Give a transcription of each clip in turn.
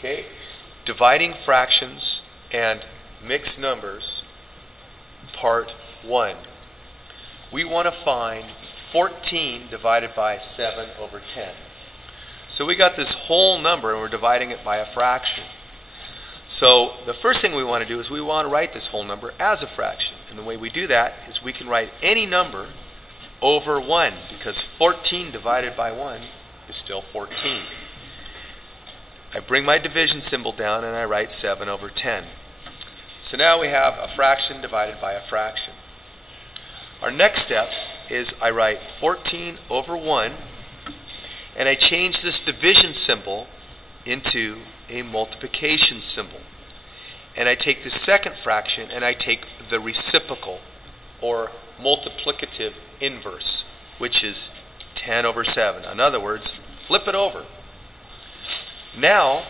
Okay? Dividing fractions and mixed numbers, part 1. We want to find 14 divided by 7 over 10. So we got this whole number and we're dividing it by a fraction. So the first thing we want to do is we want to write this whole number as a fraction. And the way we do that is we can write any number over 1, because 14 divided by 1 is still 14. I bring my division symbol down and I write 7 over 10. So now we have a fraction divided by a fraction. Our next step is I write 14 over 1, and I change this division symbol into a multiplication symbol. And I take the second fraction and I take the reciprocal or multiplicative inverse, which is 10 over 7. In other words, flip it over. Now,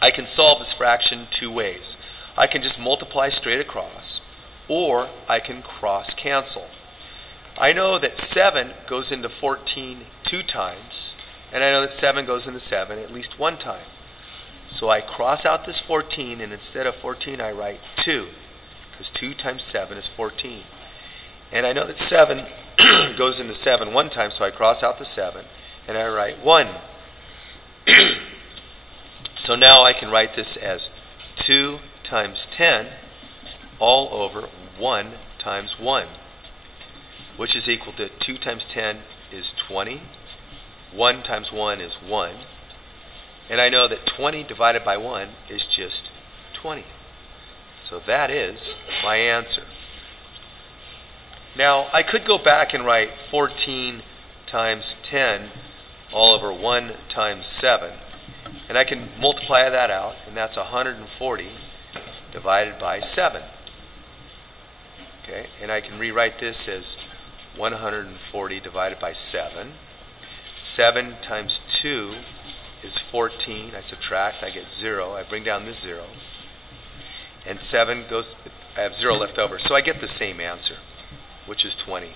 I can solve this fraction two ways. I can just multiply straight across, or I can cross cancel. I know that 7 goes into 14 two times, and I know that 7 goes into 7 at least one time. So I cross out this 14, and instead of 14 I write 2, because 2 times 7 is 14. And I know that 7 goes into 7 one time, so I cross out the 7, and I write 1. So now I can write this as 2 times 10 all over 1 times 1, which is equal to 2 times 10 is 20, 1 times 1 is 1, and I know that 20 divided by 1 is just 20. So that is my answer. Now, I could go back and write 14 times 10 all over 1 times 7, and I can multiply that out, and that's 140 divided by 7. Okay, and I can rewrite this as 140 divided by 7. 7 times 2 is 14. I subtract, I get 0. I bring down this 0. And 7 goes, I have 0 left over. So I get the same answer, which is 20.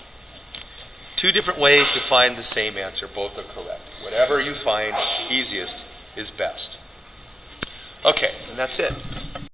Two different ways to find the same answer. Both are correct. Whatever you find easiest is best. Okay, and that's it.